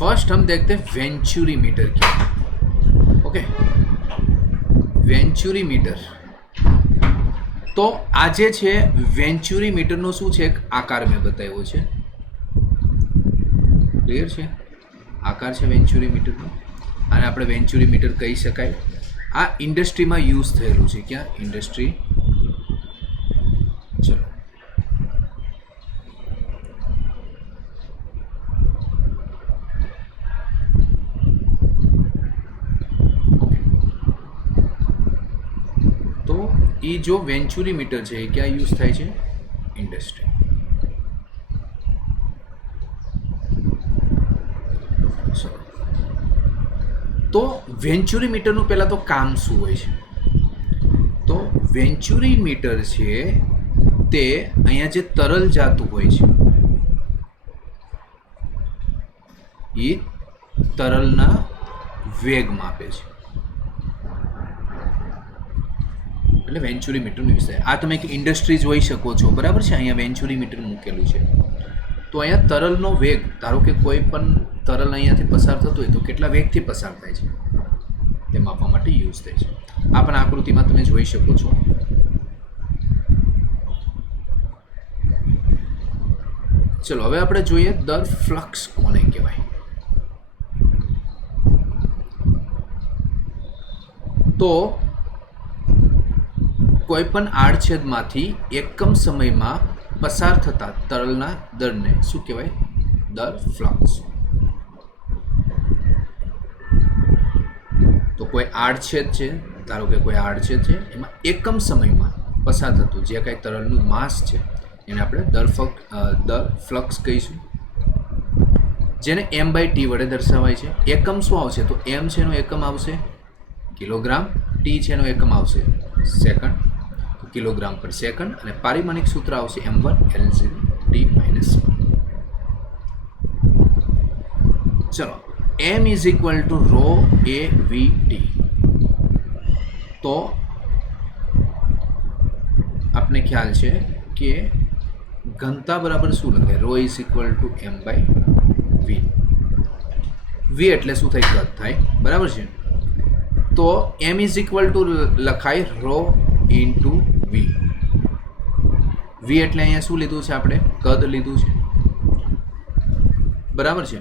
First हम देखते हैं वेंचुरी मीटर क्या है. Okay, venturi meter. તો આજે છે વેન્ચુરી મીટરનો શું છે એક આકાર મેં બતાવ્યો છે. ક્લિયર છે? આકાર છે વેન્ચુરી મીટરનો, અને આપણે વેન્ચુરી મીટર કહી શકાય. આ ઇન્ડસ્ટ્રીમાં યુઝ થયેલું છે. ક્યાં? ઇન્ડસ્ટ્રી. ચલો, તો એ જો વેન્ચુરી મીટર છે એ ક્યાં યુઝ થાય છે? ઇન્ડસ્ટ્રી. તો વેન્ચુરી મીટરનું પહેલાં તો કામ શું હોય છે? તો વેન્ચુરી મીટર છે તે અહીંયા જે તરલ જાતું હોય છે એ તરલના વેગ માપે છે. એટલે વેન્ચુરી મીટરનો વિષય આ તમે એક ઇન્ડસ્ટ્રી જોઈ શકો છો, બરાબર છે? અહીંયા વેન્ચુરી મીટર મૂકેલું છે. તો અહીંયા તરલનો વેગ, ધારો કે કોઈ પણ તરલ અહીંયાથી પસાર થતો હોય તો કેટલા વેગથી પસાર થાય છે તે માપવા માટે યુઝ થાય છે. આ પણ આકૃતિમાં તમે જોઈ શકો છો. ચલો, હવે આપણે જોઈએ દર ફ્લક્સ કોને કહેવાય. તો કોઈ પણ આડછેદમાંથી એકમ સમયમાં પસાર થતા તરલના દરને શું કહેવાય? દર ફ્લક્સ. તો કોઈ આડછેદ છે, ધારો કે કોઈ આડછેદ છે, એમાં એકમ સમયમાં પસાર થતું જે કાંઈ તરલનું માસ છે એને આપણે દર ફ્લક્સ કહીશું, જેને m/t વડે દર્શાવાય છે. એકમ શું આવશે? તો m છે એનો એકમ આવશે કિલોગ્રામ, t છે એનો એકમ આવશે સેકન્ડ, કિલોગ્રામ પર સેકન્ડ, અને પારિમાણિક સૂત્ર આવશે m1 L0 t -1. ચલો, m = ρ/a/v/t. તો આપને ખ્યાલ છે કે ઘનતા બરાબર શું લખાય? ρ = m/v. v એટલે શું થાય? કદ થાય, બરાબર છે? તો m = લખાય ρ × v. v એટલે અહીંયા શું લીધું છે આપણે? કદ લીધું છે, બરાબર છે?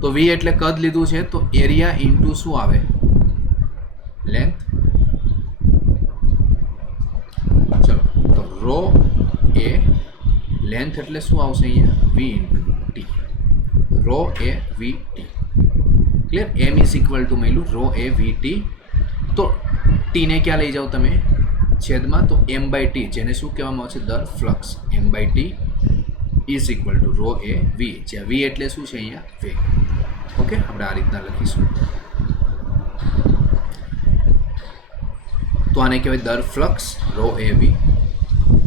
તો v એટલે કદ લીધું છે, તો એરિયા ઇન્ટુ શું આવે? લેન્થ. ચલો, તો રો એ લેન્થ એટલે શું આવશે અહીંયા? v × t. રો એ v t. ક્લિયર? m = મળ્યું ρ/a/v/t. તો t ને ક્યાં લઈ જાઓ તમે? છેદમાં. તો m/t જેને શું કહેવામાં આવે છે? દર ફ્લક્સ. m/t = ρ/a/v, જ્યાં v એટલે શું છે અહીંયા? વેગ. ઓકે, આપણે આ રીતના લખીશું. તો આને કહેવાય દર ફ્લક્સ, ρ/a/v.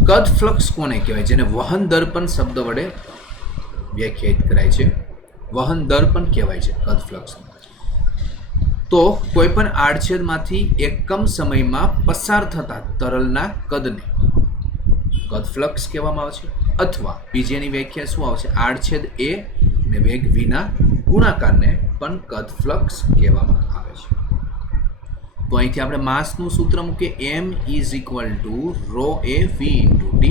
કદ ફ્લક્સ કોને કહેવાય? જેને વહન દર્પણ શબ્દ વડે વ્યાખ્યાયિત કરાય છે. વહન દર્પણ કહેવાય છે કદ ફ્લક્સ. તો કોઈ પણ આડછેદમાંથી એકમ સમયમાં પસાર થતા તરલના કદને કદ ફ્લક્સ કહેવામાં આવે છે. અથવા બીજી એની વ્યાખ્યા શું આવશે? આડછેદ a અને વેગ vના ગુણાકારને પણ કદ ફ્લક્સ કહેવામાં આવે છે. તો અહીંથી આપણે માસનું સૂત્ર મૂકીએ. m = ρ/a/v × t.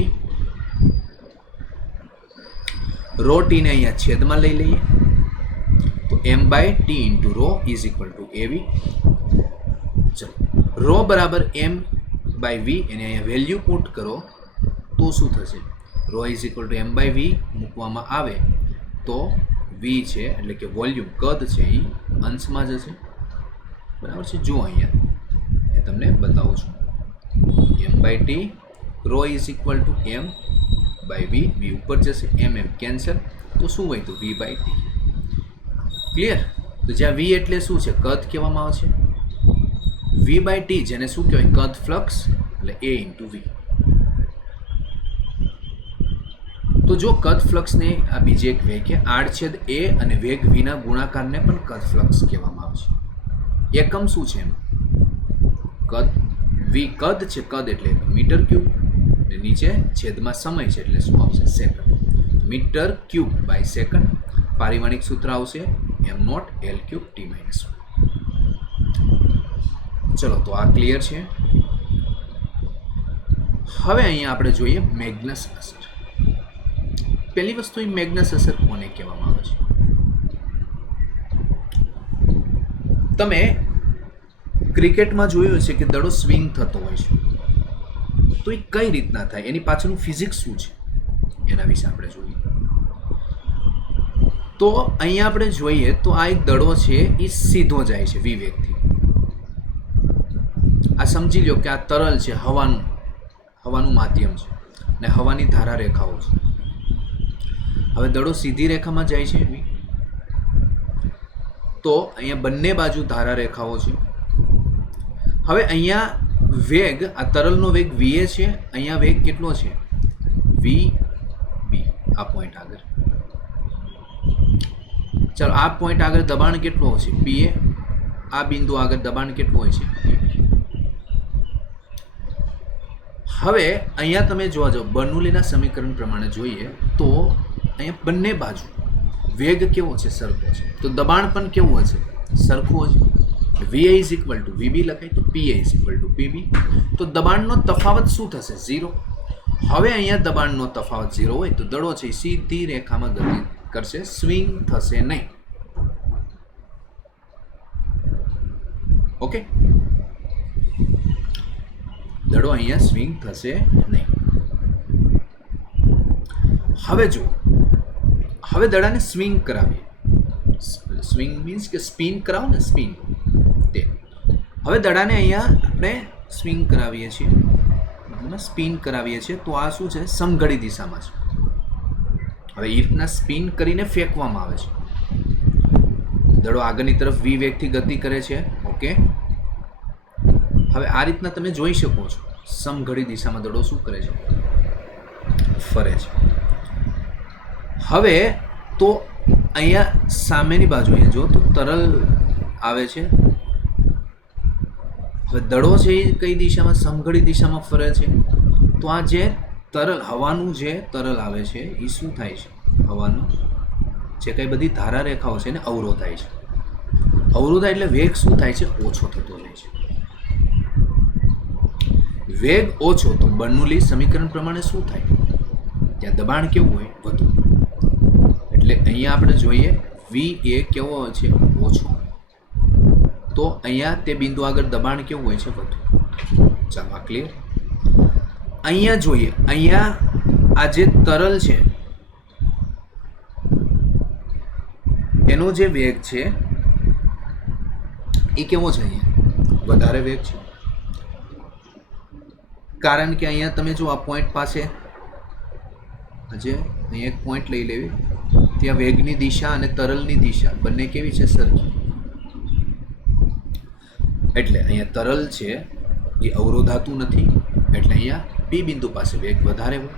ρ/t ને અહીંયા છેદમાં લઈ લઈએ, તો m/t × ρ = av. ચલો, ρ બરાબર m/v, એને અહીંયા વેલ્યુ પુટ કરો તો શું થશે? ρ = m/v મૂકવામાં આવે તો v છે એટલે કે વોલ્યુમ, કદ છે એ અંશમાં જશે, બરાબર છે? જુઓ અહીંયા એ તમને બતાવું છું. m/t, ρ = m/v, v ઉપર જશે, m કેન્સલ, તો શું હોય? તો v/t. ક્લિયર? તો જ્યાં v એટલે શું છે? કદ કહેવામાં આવે છે. v/t જેને શું કહેવાય? કદ ફ્લક્સ, એટલે a × v. તો જો કદ ફ્લક્સને આ બીજી એક વ્યાખ્યા, આડછેદ a અને વેગ vના ગુણાકારને પણ કદ ફ્લક્સ કહેવામાં આવે છે. એકમ શું છે એમાં? કદ. v કદ છે, કદ એટલે મીટર ક્યુબ, અને નીચે છેદમાં સમય છે એટલે શું આવશે? Second. Metre cube by second. પારિમાણિક સૂત્ર આવશે M naught L cube T minus 1. ચલો તો આ ક્લિયર છે. હવે અહીંયા આપણે જોઈએ મેગ્નસ અસર. પહેલી વસ્તુ મેગ્નસ અસર કોને કહેવામાં આવે છે? તમે ક્રિકેટમાં જોયું છે કે દડો સ્વિંગ થતો હોય છે, તો એ કઈ રીતના થાય, એની પાછળનું ફિઝિક્સ શું છે એના વિશે આપણે જોઈએ. તો અહીંયા આપણે જોઈએ તો આ એક દડો છે એ સીધો જાય છે વી વેગથી. આ સમજી લો કે આ તરલ છે, હવાનું માધ્યમ છે ને હવાની ધારા રેખાઓ છે. હવે દડો સીધી રેખામાં જાય છે વી, તો અહીંયા બંને બાજુ ધારા રેખાઓ છે. હવે અહીંયા વેગ, આ તરલનો વેગ વીએ છે, અહીંયા વેગ કેટલો છે વી બી, આ પોઈન્ટ આગળ. ચાલો આ પોઈન્ટ આગળ દબાણ કેટલું હશે પીએ, આ બિંદુ આગળ દબાણ કેટલું હોય છે પીબી. હવે અહીંયા તમે જોવા જાઓ બર્નોલીના સમીકરણ પ્રમાણે જોઈએ તો અહીંયા બંને બાજુ વેગ કેવો છે સરખો છે, તો દબાણ પણ કેવું હશે સરખું હશે. વીએ ઇઝ ઇક્વલ ટુ વીબી લખાય તો પીએ ઇઝ ઇક્વલ ટુ પીબી, તો દબાણનો તફાવત શું થશે 0. હવે અહીંયા દબાણનો તફાવત 0 હોય તો દડો છે સીધી રેખામાં ગતિ કરશે, સ્વિંગ થશે નહીં. ઓકે, દડો અહીંયા સ્વિંગ થશે નહીં. હવે જો હવે દડાને સ્વિંગ કરાવીએ, સ્વિંગ મીન્સ કે સ્પિન કરાવો ને, સ્પિન તે. હવે દડાને અહીંયા આપણે સ્વિંગ કરાવીએ છીએ, મતલબ સ્પિન કરાવીએ છીએ, તો આ શું છે સમઘડી દિશામાં છે. હવે એ રીતના સ્પિન કરીને ફેંકવામાં આવે છે. દડો આગળની તરફ વી વેગથી ગતિ કરે છે. ઓકે, હવે આ રીતના તમે જોઈ શકો છો સમઘડી દિશામાં દડો શું કરે છે, ફરે છે. હવે તો અહીંયા સામેની બાજુ અહીંયા જો તો તરલ આવે છે. હવે દડો છે એ કઈ દિશામાં, સમઘડી દિશામાં ફરે છે. તો આ જે તરલ, હવાનું જે તરલ આવે છે એ શું થાય છે, હવાનું જે કંઈ બધી ધારા રેખાઓ છે એને અવરોધાય છે. અવરોધાય એટલે વેગ શું થાય છે, ઓછો થતો જાય છે. વેગ ઓછો તો બર્નોલી સમીકરણ પ્રમાણે શું થાય, ત્યાં દબાણ કેવું હોય વધુ. એટલે અહીંયા આપણે જોઈએ વી એ કેવો હોય છે ઓછો, તો અહીંયા તે બિંદુ આગળ દબાણ કેવું હોય છે વધુ. ચાલો આ ક્લિયર. અહીંયા જોઈએ, અહીંયા આ જે તરલ છે એનો જે વેગ છે એ કેવો છે, અહીંયા વધારે વેગ છે. કારણ કે અહીંયા તમે જો આ પોઈન્ટ પાસે હજે અહીંયા એક પોઈન્ટ લઈ લેવી, ત્યાં વેગની દિશા અને તરલની દિશા બંને કેવી છે સરખી. એટલે અહીંયા તરલ છે એ અવરોધાતું નથી, એટલે અહીંયા પી બિંદુ પાસે વેગ વધારે હોય.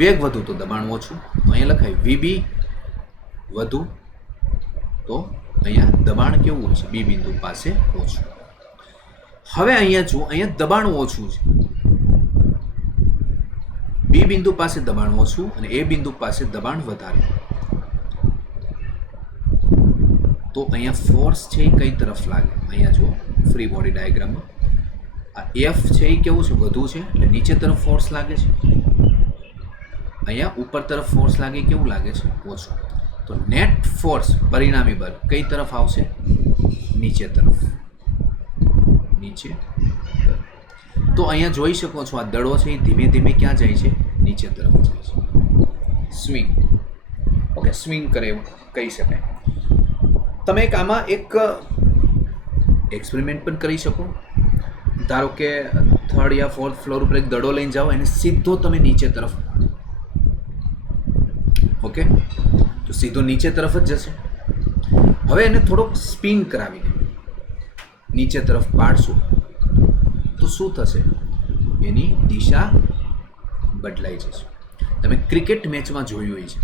વેગ વધુ તો દબાણ ઓછું, તો અહીંયા લખાય વીબી વધુ, તો અહીંયા દબાણ કેવું હોય છે બી બિંદુ પાસે ઓછું. હવે અહીંયા જુઓ, અહીંયા દબાણ ઓછું છે, બી બિંદુ પાસે દબાણ ઓછું અને એ બિંદુ પાસે દબાણ વધારે. તો અહીંયા ફોર્સ છે એ કઈ તરફ લાગે, અહીંયા જુઓ ફ્રી બોડી ડાયાગ્રામમાં આ એફ છે એ કેવું છે વધુ છે, એટલે નીચે તરફ ફોર્સ લાગે છે. અહીંયા ઉપર તરફ ફોર્સ લાગે કેવું લાગે છે ઓછું. તો નેટ ફોર્સ પરિણામી બળ કઈ તરફ આવશે, નીચે તરફ, નીચે. તો અહીંયા જોઈ શકો છો આ દડો છે એ ધીમે ધીમે ક્યાં જાય છે, નીચે તરફ જાય છે, સ્વિંગ. ઓકે, સ્વિંગ કરે એવું કહી શકાય. તમે એક આમાં એક એક્સપેરિમેન્ટ પણ કરી શકો. ધારો કે 3rd યા 4th ફ્લોર ઉપર એક દડો લઈને જાઓ, એને સીધો તમે નીચે તરફ, ઓકે, તો સીધો નીચે તરફ જ જશે. હવે એને થોડોક સ્પિન કરાવીને નીચે તરફ પાડશું તો શું થશે, એની દિશા બદલાઈ જશે. તમે ક્રિકેટ મેચમાં જોયું હોય છે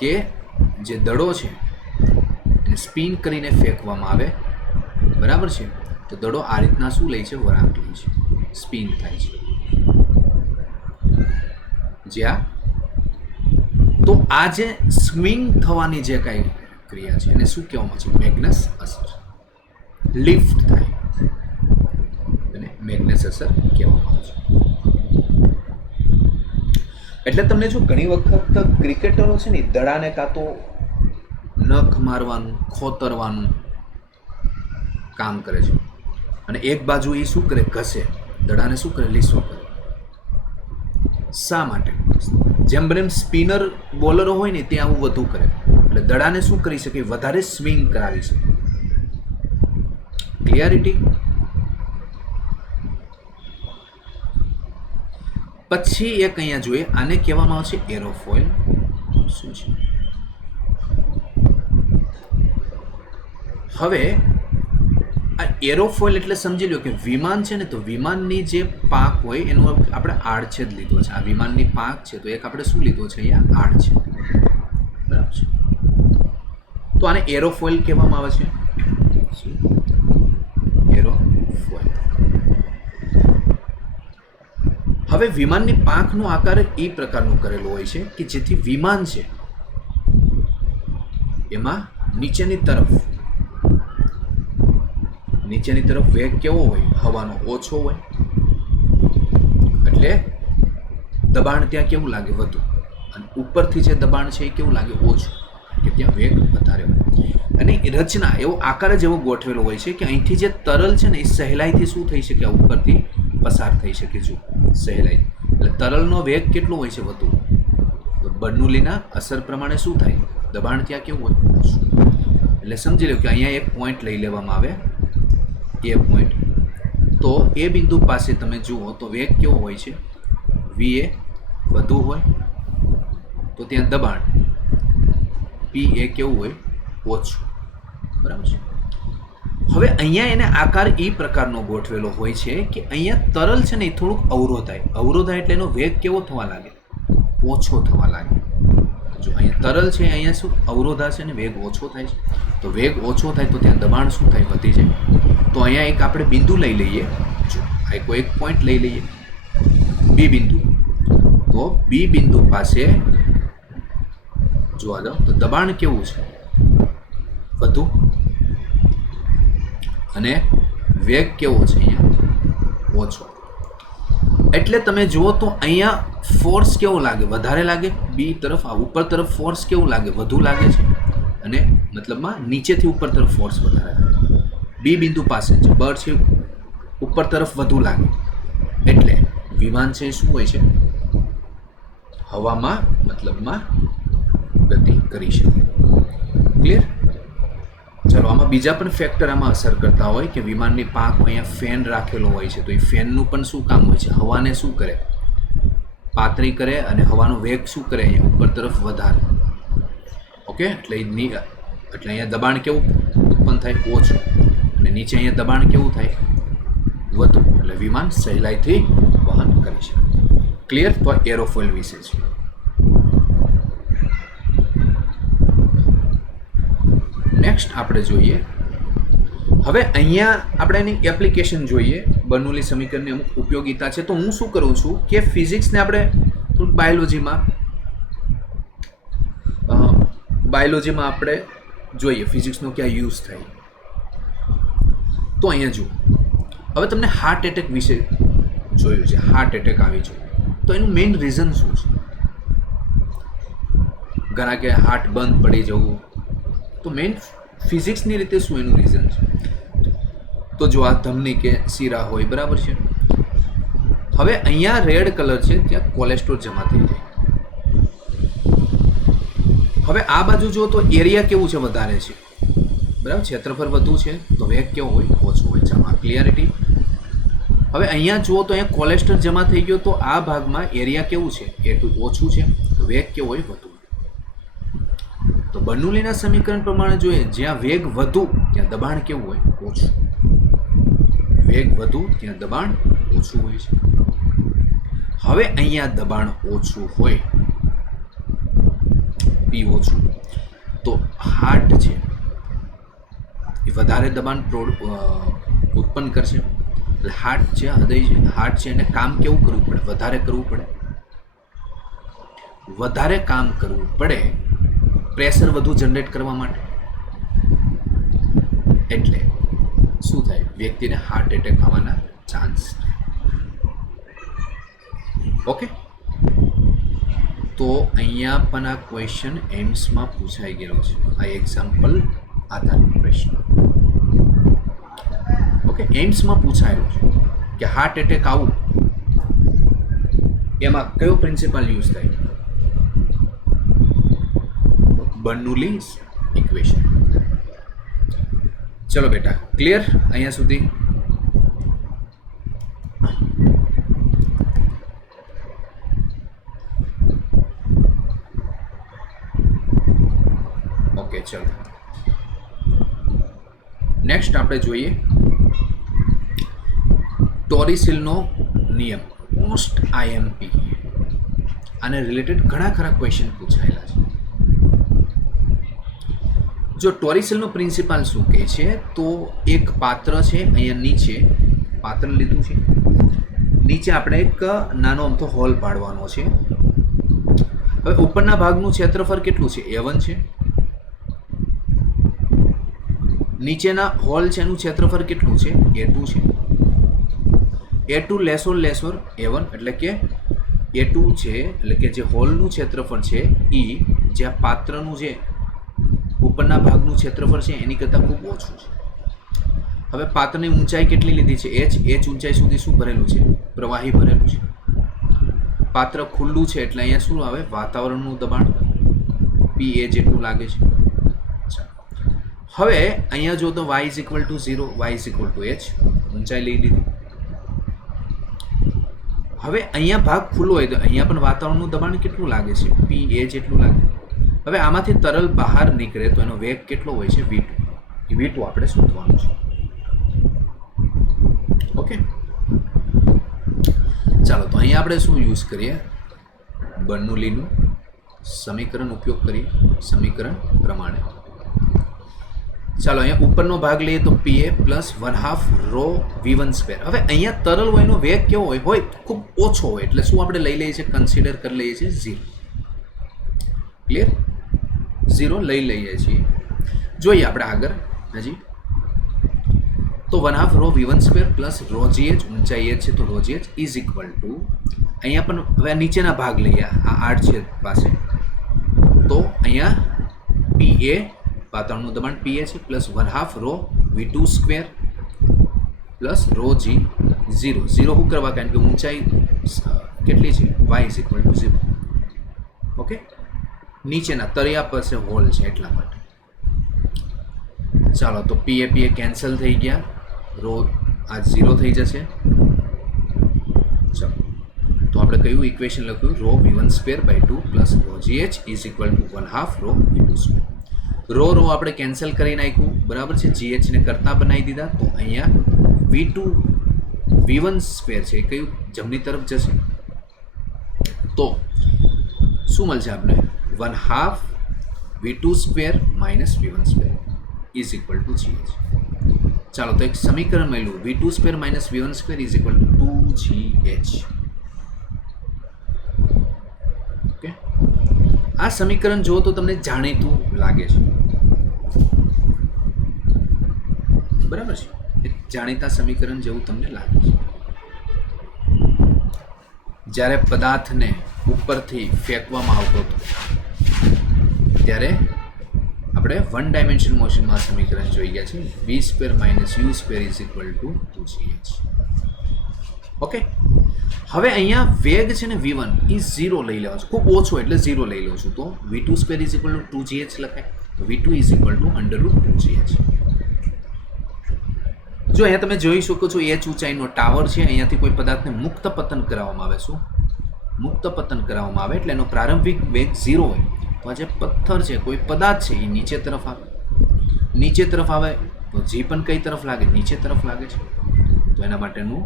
કે જે દડો છે એને સ્પિન કરીને ફેંકવામાં આવે, બરાબર છે, તો દડો આ રીતના શું લે છે, વળાંક લે છે, સ્પિન થાય છે. જ્યાં તો આ જે સ્વિંગ થવાની જે કાંઈ ક્રિયા છે એને શું કહેવામાં આવે છે? મેગ્નસ અસર. લિફ્ટ થાય અને મેગ્નસ અસર કહેવામાં આવે છે. એટલે તમને જો ઘણી વખત ક્રિકેટરો છે ને દડાને કાં તો નખ મારવાનું, ખોતરવાનું કામ કરે છે અને એક બાજુ એ શું કરે? ઘસે. દડાને શું કરે? લીસો કરે. શા માટે? જેમ બને સ્પિનર બોલરો હોય ને તે આવું વધુ કરે એટલે દડાને શું કરી શકે? વધારે સ્વિંગ કરાવી શકે. ક્લિયરિટી. પછી એક અહીંયા જોઈએ, આને કહેવામાં આવે છે એરોફોઇલ. શું છે? હવે આ એરોફોઇલ એટલે સમજી લો કે વિમાન છે ને, તો વિમાનની જે પાંખ હોય એનો આપણે આડછેદ લીધો છે. આ વિમાનની પાંખ છે તો એક આપણે શું લીધો છે? અહીંયા આડછેદ. બરાબર છે. તો આને એરોફોઇલ કહેવામાં આવે છે. એરોફોઇલ. હવે વિમાનની પાંખનો આકાર એ પ્રકારનો કરેલો હોય છે કે જેથી વિમાન છે એમાં નીચેની તરફ વેગ કેવો હોય? હવાનો ઓછો હોય એટલે દબાણ ત્યાં કેવું લાગે? વધુ. અને ઉપરથી જે દબાણ છે એ કેવું લાગે? ઓછું, કે ત્યાં વેગ વધારે હોય. અને રચના એવો આકાર જ એવો ગોઠવેલો હોય છે કે અહીંથી જે તરલ છે ને એ સહેલાઈથી શું થઈ શકે? ઉપરથી પસાર થઈ શકે. જો સહેલાઈ એટલે તરલનો વેગ કેટલો હોય છે? વધુ. તો બર્નોલીના અસર પ્રમાણે શું થાય? દબાણ ત્યાં કેવું હોય? ઓછું. એટલે સમજી લો કે અહીંયા એક પોઈન્ટ લઈ લેવામાં આવે, એ પોઈન્ટ. તો એ બિંદુ પાસે તમે જુઓ તો વેગ કેવો હોય છે? વી એ વધુ હોય તો ત્યાં દબાણ પી એ કેવું હોય? ઓછું. બરાબર છે. હવે અહીંયા એને આકાર એ પ્રકારનો ગોઠવેલો હોય છે કે અહીંયા તરલ છે ને એ થોડુંક અવરોધાય એટલે એનો વેગ કેવો થવા લાગે? ઓછો થવા લાગે. જો અહીંયા તરલ છે, અહીંયા શું અવરોધાશે ને વેગ ઓછો થાય છે. તો વેગ ઓછો થાય તો ત્યાં દબાણ શું થાય? વધી જાય. તો અહીંયા એક આપણે બિંદુ લઈ લઈએ. જો આ કોઈ એક પોઈન્ટ લઈ લઈએ, બી બિંદુ. તો બી બિંદુ પાસે જોવા જાઓ તો દબાણ કેવું છે? વધુ. અને વેગ કેવો છે? અહીંયા ઓછો. એટલે તમે જુઓ તો અહીંયા ફોર્સ કેવો લાગે? વધારે લાગે. બી તરફ આ ઉપર તરફ ફોર્સ કેવું લાગે? વધુ લાગે છે. અને મતલબમાં નીચેથી ઉપર તરફ ફોર્સ વધારે લાગે. બી બિંદુ પાસે જે બળ છે ઉપર તરફ વધુ લાગે એટલે વિમાન છે શું હોય છે? હવામાં મતલબમાં ગતિ કરી શકે. ક્લિયર? ચાલો, આમાં બીજા પણ ફેક્ટર આમાં અસર કરતા હોય કે વિમાનની પાંખ અહીંયા ફેન રાખેલો હોય છે તો એ ફેનનું પણ શું કામ હોય છે? હવાને શું કરે? પાતળી કરે અને હવાનો વેગ શું કરે? અહીંયા ઉપર તરફ વધારે. ઓકે, એટલે અહીંયા દબાણ કેવું ઉત્પન્ન થાય? ઓછું. અને નીચે અહીંયા દબાણ કેવું થાય? વધુ. એટલે વિમાન સહેલાઈથી વહન કરી શકે. ક્લિયર? તો એરોફોઇલ વિશે છે. નેક્સ્ટ આપણે જોઈએ, હવે અહીંયા આપણે એની એપ્લિકેશન જોઈએ. બર્નોલી સમીકરણની અમુક ઉપયોગિતા છે. તો હું શું કરું છું કે ફિઝિક્સને આપણે થોડુંક બાયોલોજીમાં આપણે જોઈએ ફિઝિક્સનો ક્યાં યુઝ થાય. તો અહીંયા જુઓ, હવે તમને હાર્ટ એટેક વિશે જોયું છે. હાર્ટ એટેક આવી છે તો એનું મેઇન રીઝન શું છે? ઘણા કે હાર્ટ બંધ પડી જવું. તો મેઇન ફિઝિક્સની રીતે શું એનું રીઝન છે? તો જો આ ધમની કે શીરા હોય, બરાબર છે. હવે અહીંયા રેડ કલર છે, ત્યાં કોલેસ્ટ્રોલ જમા થઈ જાય. હવે આ બાજુ જુઓ તો એરિયા કેવું છે? વધારે છે. બરાબર, ક્ષેત્રફળ વધુ છે તો વેગ કેવો હોય? ઓછો હોય છે. આમાં ક્લિયરિટી. હવે અહીંયા જુઓ તો અહીંયા કોલેસ્ટ્રોલ જમા થઈ ગયો તો આ ભાગમાં એરિયા કેવું છે? એટલું ઓછું છે તો વેગ કેવો હોય? વધુ. તો બર્નોલીના સમીકરણ પ્રમાણે જોઈએ, જ્યાં વેગ વધુ ત્યાં દબાણ કેવું હોય? ઓછું. વેગ વધુ ત્યાં દબાણ ઓછું હોય છે. હવે અહીંયા દબાણ ઓછું હોય, પી ઓછું, તો હાર્ટ છે એ વધારે દબાણ ઉત્પન્ન કરશે. એટલે હાર્ટ છે, હૃદય છે, હાર્ટ છે એને કામ કેવું કરવું પડે? વધારે કરવું પડે. વધારે કામ કરવું પડે પ્રેશર વધુ જનરેટ કરવા માટે. એટલે શું થાય? વ્યક્તિને હાર્ટ એટેક આવવાના ચાન્સ થાય. ઓકે, તો અહીંયા પણ આ ક્વેશ્ચન એમ્સમાં પૂછાઈ ગયેલો છે. આ એક્ઝામ્પલ આધારિત પ્રશ્ન. ઓકે, એમ્સમાં પૂછાયેલું છે કે હાર્ટ એટેક આવું એમાં કયો પ્રિન્સિપલ યુઝ થાય? બર્નોલીઝ ઇક્વેશન. ચલો બેટા, ક્લિયર અહીંયા સુધી? ઓકે, ચલો નેક્સ્ટ આપણે જોઈએ ટોરિસિલનો નિયમ, મોસ્ટ આઈએમપી. આને રિલેટેડ ઘણા ખરા ક્વેશ્ચન પૂછાયેલા છે. જો ટોરિસિલનો પ્રિન્સિપાલ શું કહે છે, તો એક પાત્ર છે, અહીંયા નીચે પાત્ર લીધું છે, નીચે આપણે એક નાનો અમથો હોલ પાડવાનો છે. હવે ઉપરના ભાગનું ક્ષેત્રફળ કેટલું છે? A1 છે. નીચેના હોલ છે એનું ક્ષેત્રફળ કેટલું છે? A2 છે. A2 લેસોર A1, એટલે કે A2 છે, એટલે કે જે હોલનું ક્ષેત્રફળ છે એ જે આ પાત્રનું જે ઉપરના ભાગનું ક્ષેત્રફળ છે એની કરતાં ખૂબ ઓછું છે. હવે પાત્રની ઊંચાઈ કેટલી લીધી છે? h ઊંચાઈ સુધી શું ભરેલું છે? પ્રવાહી ભરેલું છે. પાત્ર ખુલ્લું છે એટલે અહીંયા શું આવે? વાતાવરણનું દબાણ PA જેટલું લાગે છે. હવે અહીંયા જો તો y = 0, y = h, ઊંચાઈ લઈ લીધી. હવે અહીંયા ભાગ ખુલ્લો હોય તો અહીંયા પણ વાતાવરણનું દબાણ કેટલું લાગે છે? PA જેટલું લાગે. હવે આમાંથી તરલ બહાર નીકળે તો એનો વેગ કેટલો હોય છે? V2. V2 આપણે શોધવાનું છે. ઓકે, ચાલો તો અહીંયા આપણે શું યુઝ કરીએ? બર્નોલીનું સમીકરણ ઉપયોગ કરીએ, સમીકરણ પ્રમાણે. ચાલો અહીંયા ઉપરનો ભાગ લઈએ તો PA + 1/2 ρV1². હવે અહીંયા તરલ હોય એનો વેગ કેવો હોય? ખૂબ ઓછો હોય, એટલે શું આપણે લઈ લઈએ છીએ? કન્સિડર કરી લઈએ છીએ 0. ક્લિયર? 0 લઈ લઈએ છીએ. જોઈએ આપણે આગળ હજી તો 1/2 ρV1² + ρgh, ઊંચાઈ h છે તો ρgh = અહીંયા પણ હવે નીચેના ભાગ લઈએ, આ 8 છે પાસે, તો અહીંયા PA વાતાવરણનું દબાણ PA છે +1/2 ρV2² + ρg 0. શું કરવા? કારણ કે ઊંચાઈ કેટલી છે? y = 0. ઓકે, નીચેના તળિયા પાસે હોલ છે એટલા માટે. ચાલો તો PA કેન્સલ થઈ ગયા, રો આ 0 થઈ જશે. ચાલો તો આપણે કયું ઇક્વેશન લખ્યું? ρV1²/2 + ρgh = 1/2 ρV2². રો આપણે કેન્સલ કરી નાખ્યું, બરાબર છે, GH ને કરતા બનાવી દીધા. તો અહીંયા V1² છે એ કયું? જમણી તરફ જશે. તો શું મળશે આપણે? 1/2 V2² - V1² = GH. ચાલો તો એક સમીકરણ મળ્યું, V2² - V1² = 2GH. ઓકે, આ સમીકરણ જો તો તમને જાણીતું લાગે છે, બરાબર છે, એક જાણીતા સમીકરણ જેવું તમને લાગે છે. જ્યારે પદાર્થને ઉપરથી ફેંકવામાં આવતો હતો ત્યારે આપણે 1 ડાયમેન્શન મોશનમાં સમીકરણ જોઈ ગયા છે, V² - U² = 2GH. ઓકે, હવે અહીંયા વેગ છે ને V1 એ 0 લઈ લેવા છે, ખૂબ ઓછો એટલે 0 લઈ લઉં છું, તો V2² = 2GH લખાય. તો V2 = √2GH. જો અહીંયા તમે જોઈ શકો છો, h ઊંચાઈનો ટાવર છે, અહીંયાથી કોઈ પદાર્થને મુક્ત પતન કરાવવામાં આવે. શું મુક્ત પતન કરાવવામાં આવે? એટલે એનો પ્રારંભિક વેગ 0 હોય તો આ જે પથ્થર છે, કોઈ પદાર્થ છે, એ નીચે તરફ આવે. નીચે તરફ આવે તો G પણ કઈ તરફ લાગે? નીચે તરફ લાગે છે. તો એના માટેનું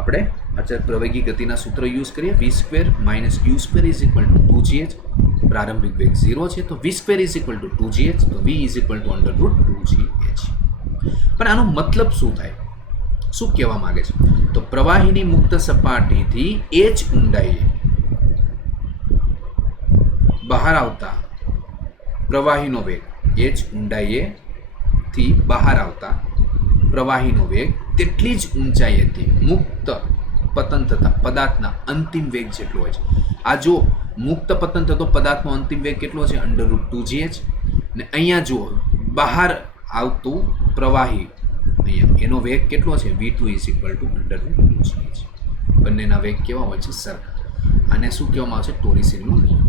આપણે અચળ પ્રવેગી ગતિના સૂત્ર યુઝ કરીએ. V² - U² = 2GH. પ્રારંભિક વેગ 0 છે તો V² = 2GH, તો V = √2GH. પણ આનો મતલબ શું થાય? શું કહેવા માંગે છે? તો પ્રવાહીની મુક્ત સપાટીથી h ઊંડાઈએ બહાર આવતા પ્રવાહીનો વેગ h ઊંડાઈએ વેગથી બહાર આવતા પ્રવાહીનો વેગ તેટલી જ ઊંચાઈએથી મુક્ત પતન થતા પદાર્થના અંતિમ વેગ જેટલો હોય છે. આ જો મુક્ત પતન થતો પદાર્થનો અંતિમ વેગ કેટલો છે? √2gh. ને અહીંયા જુઓ બહાર આવતું પ્રવાહી અહીંયા એનો વેગ કેટલો છે? v2 √2gh. બંનેના વેગ કેવા હોય છે? સરખા. આને શું કહેવામાં આવે છે? ટોરિસિનનો નિયમ.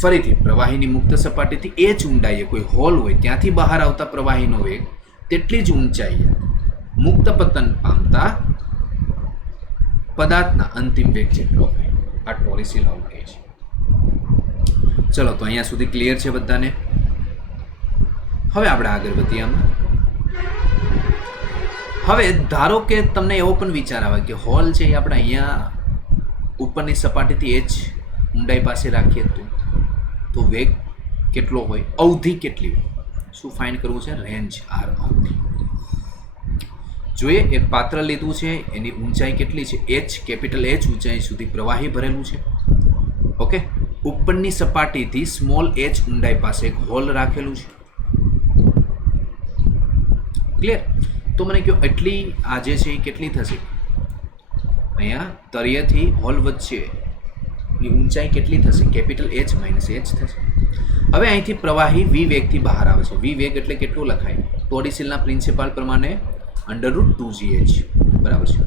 ફરીથી પ્રવાહીની મુક્ત સપાટીથી એ જ ઊંડાઈએ કોઈ હોલ હોય ત્યાંથી બહાર આવતા પ્રવાહીનો વેગ તેટલી જ ઊંચાઈએ મુક્ત પતન પામતા પદાર્થના અંતિમ વેગ જેટલો હોય. આ ટોરિસિન લાવ કહે છે. ચલો તો અહીંયા સુધી ક્લિયર છે બધાને? હવે આપણે આગળ વધીએ આમાં. હવે ધારો કે તમને એવો પણ વિચાર આવે કે હોલ છે એ આપણે અહીંયા ઉપરની સપાટીથી એ જ ઊંડાઈ પાસે રાખીએ તો વેગ કેટલો હોય? અવધિ કેટલી હોય? શું ફાઇન્ડ કરવું છે? રેન્જ આર અવધિ. જોઈએ એક પાત્ર લીધું છે, એની ઊંચાઈ કેટલી છે? h, કેપિટલ H ઊંચાઈ સુધી પ્રવાહી ભરેલું છે. ઓકે, ઉપરની સપાટીથી સ્મોલ h ઊંડાઈ પાસે એક હોલ રાખેલું છે. ક્લિયર? તો મને કહો એટલી આ જે છે એ કેટલી થશે? અહીંયા તળિયેથી હોલ વચ્ચેની ઊંચાઈ કેટલી થશે? કેપિટલ H માઇનસ H થશે. હવે અહીંથી પ્રવાહી v વેગથી બહાર આવે છે. v વેગ એટલે કેટલું લખાય? ટોરિસિનના પ્રિન્સિપાલ પ્રમાણે √2gh. બરાબર છે.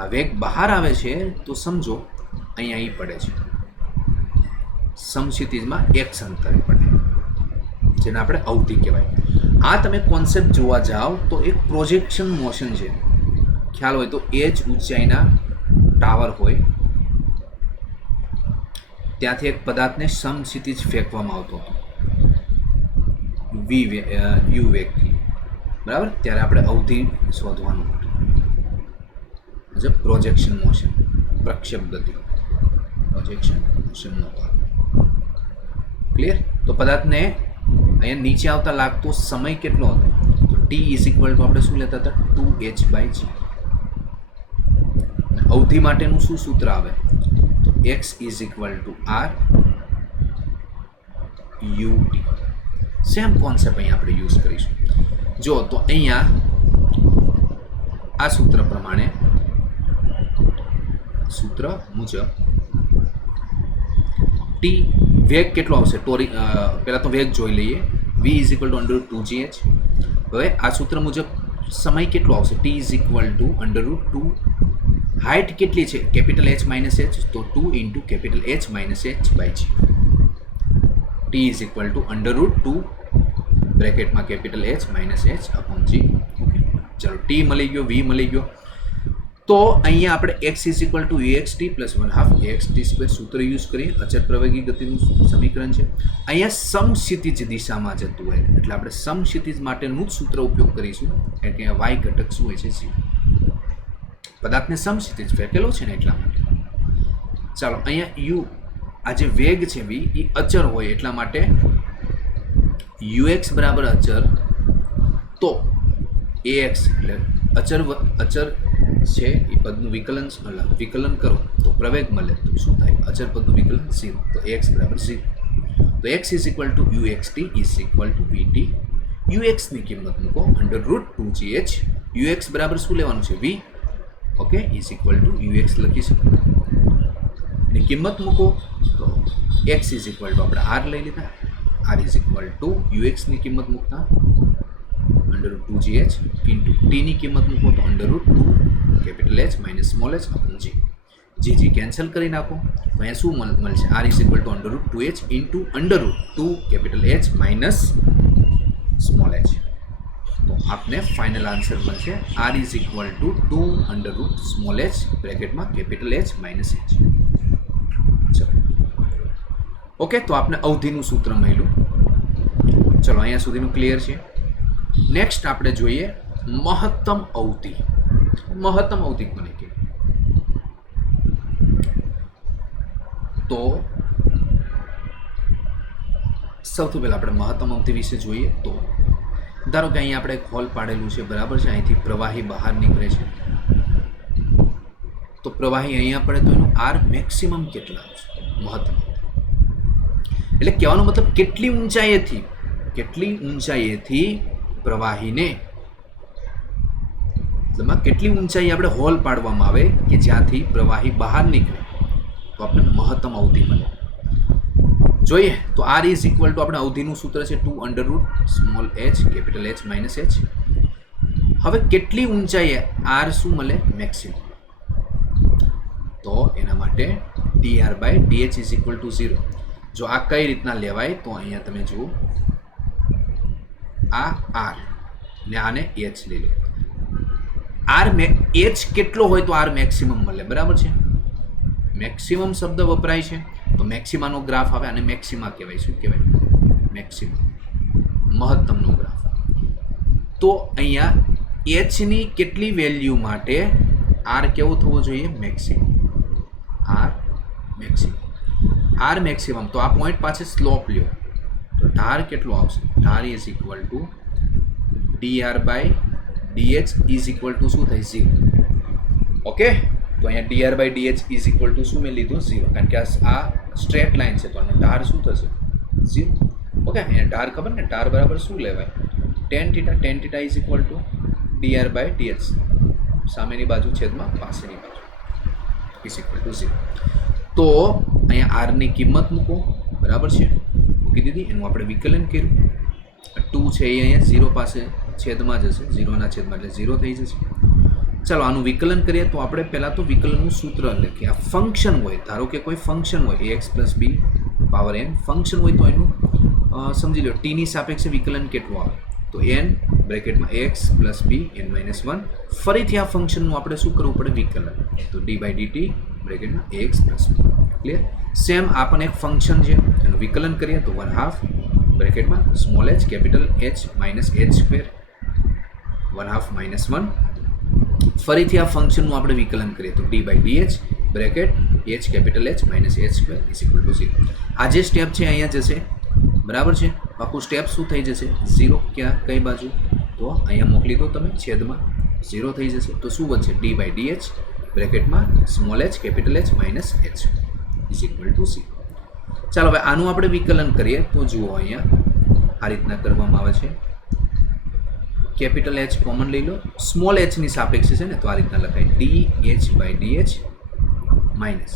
આ વેગ બહાર આવે છે તો સમજો અહીંયા અહીં પડે છે, સમક્ષિતિજમાં x અંતરે પડે, જેને આપણે અવધિ કહેવાય. આ તમે કોન્સેપ્ટ જોવા જાઓ તો એક પ્રોજેક્શન મોશન છે. ખ્યાલ હોય તો એ જ ઊંચાઈના ટાવર હોય ત્યાંથી એક પદાર્થને સમક્ષિતિજ ફેંકવામાં આવતો હતો યુ વેગથી. બરાબર? ત્યારે આપણે અવધિ શોધવાનું હતું. પ્રોજેક્શન મોશન, પ્રક્ષેપ ગતિ, પ્રોજેક્શન મોશનનો ભાગ. ક્લિયર? તો પદાર્થને અહીંયા નીચે આવતા લાગતો સમય કેટલો હતો? તો t આપણે શું લેતા હતા? 2h/g. અવધિ માટેનું શું સૂત્ર આવે? તો x r ut. Same concept અહીંયા આપણે યુઝ કરીશું. જો તો અહીંયા આ સૂત્ર પ્રમાણે, સૂત્ર મુજબ t વેગ કેટલો આવશે? પહેલાં તો વેગ જોઈ લઈએ. v √2gh. હવે આ સૂત્ર મુજબ સમય કેટલો આવશે? t √2. હાઇટ કેટલી છે? કેપિટલ H માઇનસ H, તો 2 × capital H minus H/g. t √2 બ્રેકેટમાં કેપિટલ H માઇનસ H/g. ચલો t મળી ગયો, v મળી ગયો. તો અહીંયા આપણે x uxt + 1/2 axt² સૂત્ર યુઝ કરીએ. અચળ પ્રવેગી ગતિનું સમીકરણ છે. અહીંયા સમક્ષિતિજ દિશામાં જતું હોય એટલે આપણે સમક્ષિતિજ માટેનું જ સૂત્ર ઉપયોગ કરીશું. એટલે કે y ઘટક શું હોય છે? 0. પદાર્થને સમક્ષિતિજ ફેંકેલો છે ને એટલા માટે. ચાલો અહીંયા u, આ જે વેગ છે v એ અચળ હોય એટલા માટે ux બરાબર અચળ, તો ax એટલે અચળ છે એ પદનું વિકલન કરો તો પ્રવેગ મળે. તો શું થાય? અચળ પદનું વિકલન 0, તો ax બરાબર 0. તો x uxt vt. ux ની કિંમત મૂકો √2gh. ux બરાબર શું લેવાનું છે? v. ઓકે, ux લખી શકો. એની કિંમત મૂકો તો x આપણે r લઈ લીધા. r ux ની કિંમત મૂકતા √2gh * t ની કિંમત મૂકો તો √2 capital H minus small h/g. g cancel કરી નાખો તો અહીંયા શું મળશે? r √2h * √2 capital H minus small h. તો આપને ફાઇનલ આન્સર મળશે r = 2 √ સ્મોલ h બ્રેકેટમાં કેપિટલ H માઇનસ h. ચલો ઓકે, તો આપને અવધિનું સૂત્ર મળ્યું. ચલો અહીંયા સુધીનું ક્લિયર છે. નેક્સ્ટ આપણે જોઈએ મહત્તમ અવધિ. મહત્તમ અવધિ કોને કહેવાય? તો સૌથી પહેલાં આપણે મહત્તમ અવધિ વિશે જોઈએ. તો ધારો કે અહીંયા આપણે એક હોલ પાડેલું છે, બરાબર છે. અહીંથી પ્રવાહી બહાર નીકળે છે, તો પ્રવાહી અહીંયા પડે તો એનું આર મેક્સિમમ કેટલા આવશે? મહત્તમ. એટલે કહેવાનો મતલબ કેટલી ઊંચાઈએથી પ્રવાહીને મતલબમાં કેટલી ઊંચાઈ આપણે હોલ પાડવામાં આવે કે જ્યાંથી પ્રવાહી બહાર નીકળે તો આપણે મહત્તમ અવધિ મળે. જોઈએ તો આર ઇઝ ઇક્વલ ટુ આપણે અવધિનું સૂત્ર છે 2 under route small H capital H minus H. હવે કેટલી ઊંચાઈએ આર શું મળે? મેક્સિમમ. તો એના માટે dr by dh is equal to 0. જો આ કઈ રીતના લેવાય તો અહીંયા તમે જુઓ, આ આર ને આને એચ લઈ લો. આર એચ કેટલો હોય તો આર મેક્સિમમ મળે, બરાબર છે? મેક્સિમમ શબ્દ વપરાય છે તો મેક્સિમાનો ગ્રાફ આવે, અને મેક્સિમા કહેવાય. શું કહેવાય? મેક્સિમમ, મહત્તમનો ગ્રાફ. તો અહીંયા એચની કેટલી વેલ્યુ માટે આર કેવો થવો જોઈએ? Maximum. R maximum, R maximum. તો આ પોઈન્ટ પાસે સ્લોપ લ્યો તો ઢાર કેટલો આવશે? ઢાર is equal to dr by dh is equal to શું થાય? 0. ઓકે, તો અહીંયા dr by dh is equal to શું મેં લીધું? 0, કારણ કે આ સ્ટ્રેટ લાઇન છે તો આનો ઢાર શું થશે? 0. ઓકે, અહીંયા ઢાર ખબર ને, ઢાર બરાબર શું લેવાય? tan theta. tan theta is equal to dr by dh, સામેની બાજુ છેદમાં પાસેની બાજુ ઇઝ ઇક્વલ ટુ 0. તો અહીંયા આરની કિંમત મૂકો, બરાબર છે? મૂકી દીધી. એનું આપણે વિકલન કર્યું. 2 છે એ અહીંયા 0 પાસે છેદમાં જશે, 0ના છેદમાં એટલે 0 થઈ જશે. ચાલો આનું વિકલન કરીએ તો આપણે પહેલાં તો વિકલનનું સૂત્ર લખીએ. આ ફંક્શન હોય, ધારો કે કોઈ ફંક્શન હોય ax પ્લસ બી પાવર n ફંક્શન હોય તો એનું સમજી લો ટીની સાપેક્ષે વિકલન કેટલું આવે? તો n બ્રેકેટમાં ax પ્લસ બી n માઇનસ 1. ફરીથી આ ફંક્શનનું આપણે શું કરવું પડે? વિકલન. તો d બાય dt બ્રેકેટમાં ax plus B. Clear? Same આ પણ એક ફંક્શન છે, એનું વિકલન કરીએ તો 1/2 બ્રેકેટમાં small h capital h minus h square 1/2 minus 1. ફરીથી આ ફંક્શનનું આપણે વિકલન કરીએ તો d by dh bracket h capital h minus h square is equal to 0. આ જે સ્ટેપ છે અહીંયા જશે, બરાબર છે? આખું સ્ટેપ શું થઈ જશે? 0. ક્યાં? કઈ બાજુ? તો અહીંયા મોકલી દો તમે, છેદમાં 0 થઈ જશે. તો શું વધશે? d બાય dh બ્રેકેટમાં small h capital h minus h is equal to 0. ચાલો હવે આનું આપણે વિકલન કરીએ તો જુઓ અહીંયા આ રીતના કરવામાં આવે છે. કેપિટલ H કોમન લઈ લો, સ્મોલ h ની સાપેક્ષે છે ને, તો આ રીતના લખાય dh by dh minus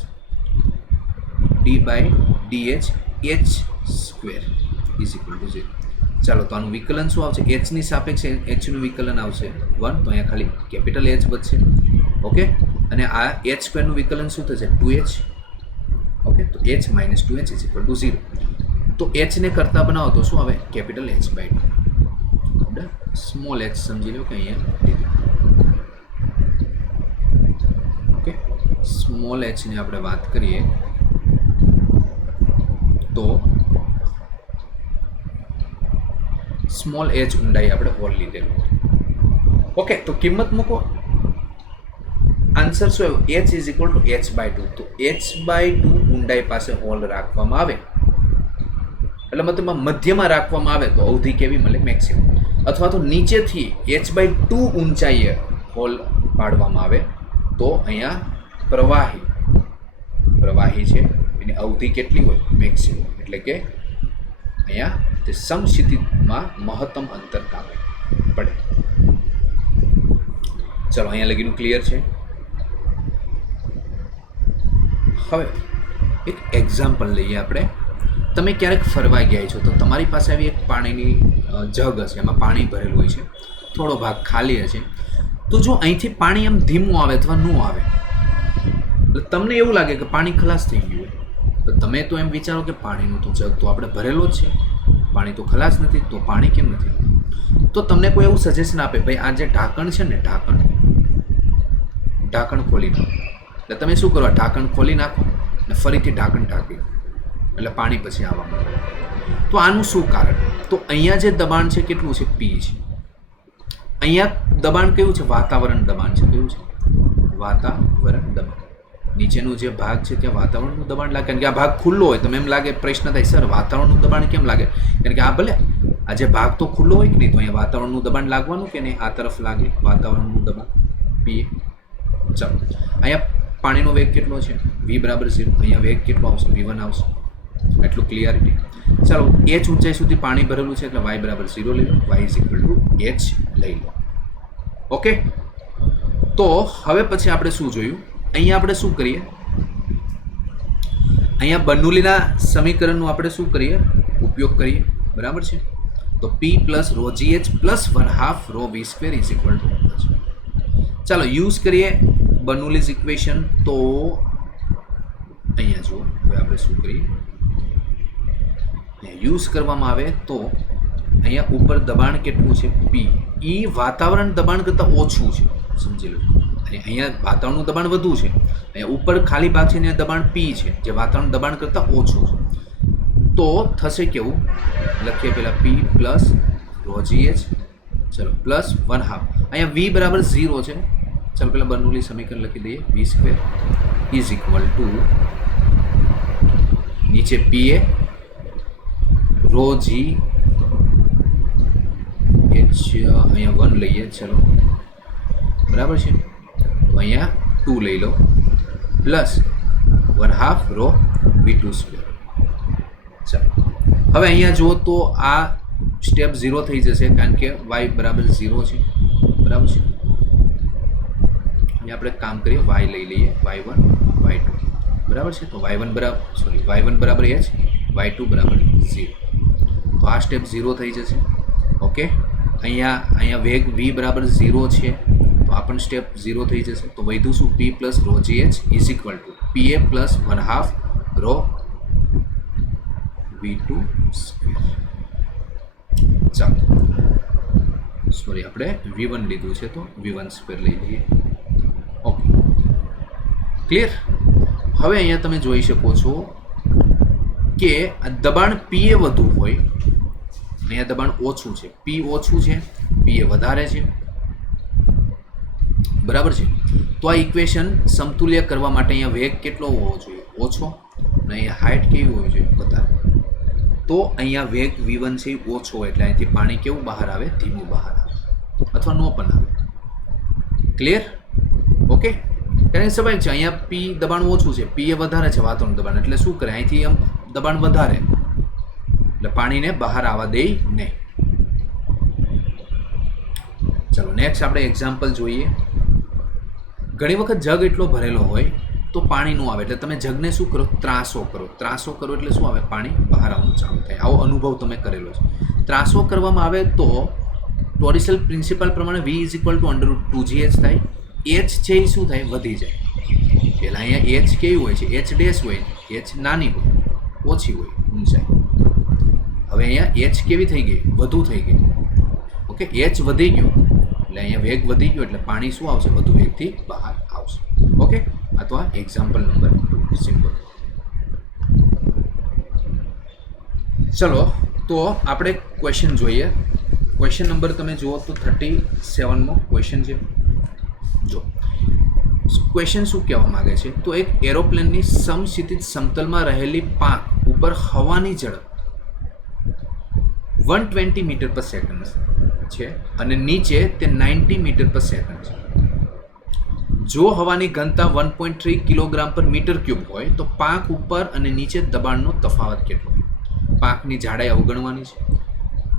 d by dh h square is equal to 0. ચાલો તો આનું વિકલન શું આવશે? h ની સાપેક્ષે h નું વિકલન આવશે 1, તો અહીંયા ખાલી કેપિટલ H વધશે. ઓકે, અને આ h સ્ક્વેરનું વિકલન શું થશે? 2h. ઓકે, તો h minus 2h is equal to 0. તો h ને કરતા બનાવો તો શું આવે? Capital H by 2. Small h સમજી લો કે અહીંયા લીધું. ઓકે, સ્મોલ h ની આપણે વાત કરીએ તો સ્મોલ h ઊંડાઈ આપણે હોલ લીધેલું. ઓકે, તો કિંમત મૂકો. આન્સર શું આવ્યો? h is equal to h by 2. તો h બાય 2 ઊંડાઈ પાસે હોલ રાખવામાં આવે, એટલે મતલબ મધ્યમાં રાખવામાં આવે તો અવધિ કેવી મળે? મેક્સિમમ. અથવા તો નીચેથી h બાય 2 ઊંચાઈએ હોલ પાડવામાં આવે તો અહીંયા પ્રવાહી છે એની અવધિ કેટલી હોય? મેક્સિમમ. એટલે કે અહીંયા તે સમસ્થિતિમાં મહત્તમ અંતર કાપે પડે. ચલો અહીંયા લગીનું ક્લિયર છે. હવે એક એક્ઝામ્પલ લઈએ આપણે. તમે ક્યારેક ફરવા ગયા છો તો તમારી પાસે આવી એક પાણીની જગ હશે, એમાં પાણી ભરેલું હોય છે, થોડો ભાગ ખાલી હશે. તો જો અહીંથી પાણી એમ ધીમું આવે અથવા ન આવે, એટલે તમને એવું લાગે કે પાણી ખલાસ થઈ ગયું હોય, તો તમે તો એમ વિચારો કે પાણીનું તો જગ તો આપણે ભરેલો જ છે, પાણી તો ખલાસ નથી, તો પાણી કેમ નથી? તો તમને કોઈ એવું સજેશન આપે, ભાઈ આ જે ઢાંકણ છે ને, ઢાંકણ ખોલી નાખો. એટલે તમે શું કરો? ઢાંકણ ખોલી નાખો અને ફરીથી ઢાંકણ ઢાંકી દો, એટલે પાણી પછી આવવા માંડે. તો આનું શું કારણ? તો અહીંયા જે દબાણ છે કેટલું છે? P છે. અહીંયા દબાણ કયું છે? વાતાવરણ દબાણ છે. કયું છે? વાતાવરણ દબાણ. નીચેનું જે ભાગ છે ત્યાં વાતાવરણનું દબાણ લાગે, કારણ કે આ ભાગ ખુલ્લો હોય. તમે એમ લાગે, પ્રશ્ન થાય, સર વાતાવરણનું દબાણ કેમ લાગે? કારણ કે આ ભલે આ જે ભાગ તો ખુલ્લો હોય કે નહીં, તો અહીંયા વાતાવરણનું દબાણ લાગવાનું કે નહીં? આ તરફ લાગે વાતાવરણનું દબાણ P. ચાલો અહીંયા પાણીનો વેગ કેટલો છે? v બરાબર 0. અહીંયા વેગ કેટલો આવશે? v1 આવશે. એટલું ક્લિયરિટી. ચાલો h ઊંચાઈ સુધી પાણી ભરેલું છે એટલે y બરાબર 0 લઈ લો, y is equal to h લઈ લો. ઓકે, તો હવે પછી આપણે શું જોયું, અહીંયા આપણે શું કરીએ, અહીંયા બર્નોલીના સમીકરણનું આપણે શું કરીએ, ઉપયોગ કરીએ, બરાબર છે. તો p plus rho gh plus 1/2 rho v square is equal to, ચાલો યુઝ કરીએ બર્નોલીઝ ઇક્વેશન. તો અહીંયા જુઓ, હવે આપણે શું કરીએ, યુઝ કરવામાં આવે તો અહીંયા ઉપર દબાણ કેટલું છે, p. એ વાતાવરણ દબાણ કરતાં ઓછું છે, સમજી લો. અહીંયા વાતાવરણનું દબાણ વધુ છે, અહીંયા ઉપર ખાલી ભાગ છે ને દબાણ p છે, જે વાતાવરણ દબાણ કરતાં ઓછું છે. તો થશે કેવું, લખીએ પહેલાં p પ્લસ રો gh, ચલો પ્લસ 1/2. અહીંયા v બરાબર 0 છે, ચાલો પહેલાં બર્નોલી સમીકરણ લખી દઈએ, v square is equal two નીચે pa રો g h, અહીંયા 1 લઈએ, ચલો બરાબર છે. તો અહીંયા 2 લઈ લો પ્લસ 1/2 રો v2 સ્ક્વેર. ચાલો હવે અહીંયા જુઓ તો આ સ્ટેપ 0 થઈ જશે કારણ કે y બરાબર 0 છે, બરાબર છે. અહીંયા આપણે કામ કરીએ, y લઈ લઈએ, y1 y2, બરાબર છે. તો y1 બરાબર h, y2 બરાબર 0. તો આ સ્ટેપ 0 થઈ જશે. ઓકે, અહીંયા વેગ v બરાબર 0 છે, તો આ પણ સ્ટેપ 0 થઈ જશે. તો વધ્યું શું, p plus rho gh is equal to pa plus 1/2 rho v2 square. ચાલો સોરી, આપણે v1 લીધું છે તો v1 સ્ક્વેર લઈ લઈએ. Okay, clear. હવે અહીંયા તમે જોઈ શકો છો કે દબાણ p એ વધુ હોય, અહીંયા દબાણ ઓછું છે, p ઓછું છે, p એ વધારે છે, બરાબર છે. તો આ ઇક્વેશન સમતુલ્ય કરવા માટે અહીંયા વેગ કેટલો હોવો જોઈએ, ઓછો, અને અહીંયા હાઇટ કેવી હોવી જોઈએ, વધારે. તો અહીંયા વેગ v1 છે ઓછો, એટલે અહીંથી પાણી કેવું બહાર આવે, ધીમું બહાર આવે, અથવા નો પણ આવે. ક્લિયર? ઓકે, કારણ કે સ્વાભાવિક છે, અહીંયા p દબાણ ઓછું છે, p એ વધારે છે વાતાવરણ દબાણ, એટલે શું કરે, અહીંથી આમ દબાણ વધારે, એટલે પાણીને બહાર આવવા દે નહીં. ચાલો નેક્સ્ટ આપણે એક્ઝામ્પલ જોઈએ. ઘણી વખત જગ એટલો ભરેલો હોય તો પાણી નું આવે, એટલે તમે જગને શું કરો, ત્રાસો કરો. ત્રાસો કરો એટલે શું આવે, પાણી બહાર આવવાનું ચાલુ થાય. આવો અનુભવ તમે કરેલો છે. ત્રાસો કરવામાં આવે તો ટોરિસેલ પ્રિન્સિપલ પ્રમાણે v is equal two √2gh થાય. h છે એ શું થાય, વધી જાય. પહેલાં અહીંયા h કેવી હોય છે, h ડેશ હોય, h નાની હોય, ઓછી હોય ઊંચાઈ. હવે અહીંયા h કેવી થઈ ગઈ, વધુ થઈ ગઈ. ઓકે, h વધી ગયો એટલે અહીંયા વેગ વધી ગયો, એટલે પાણી શું આવશે, વધુ વેગથી બહાર આવશે. ઓકે, આ તો આ એક્ઝામ્પલ નંબર 2 સિમ્પલ. ચલો તો આપણે ક્વેશ્ચન જોઈએ. ક્વેશ્ચન નંબર તમે જુઓ તો 37મો ક્વેશ્ચન છે. જો ક્વેશ્ચન શું કહેવા માગે છે, તો એક એરોપ્લેનની સમક્ષિતિજ સમતલમાં રહેલી પાંખ ઉપર હવાની ઝડપ 120 મીટર પર સેકન્ડ છે અને નીચે તે 90 મીટર પર સેકન્ડ છે. જો હવાની ઘનતા 1.3 કિલોગ્રામ પર મીટર ક્યુબ હોય તો પાંખ ઉપર અને નીચે દબાણનો તફાવત કેટલો હોય. પાંખની જાડાઈ અવગણવાની છે.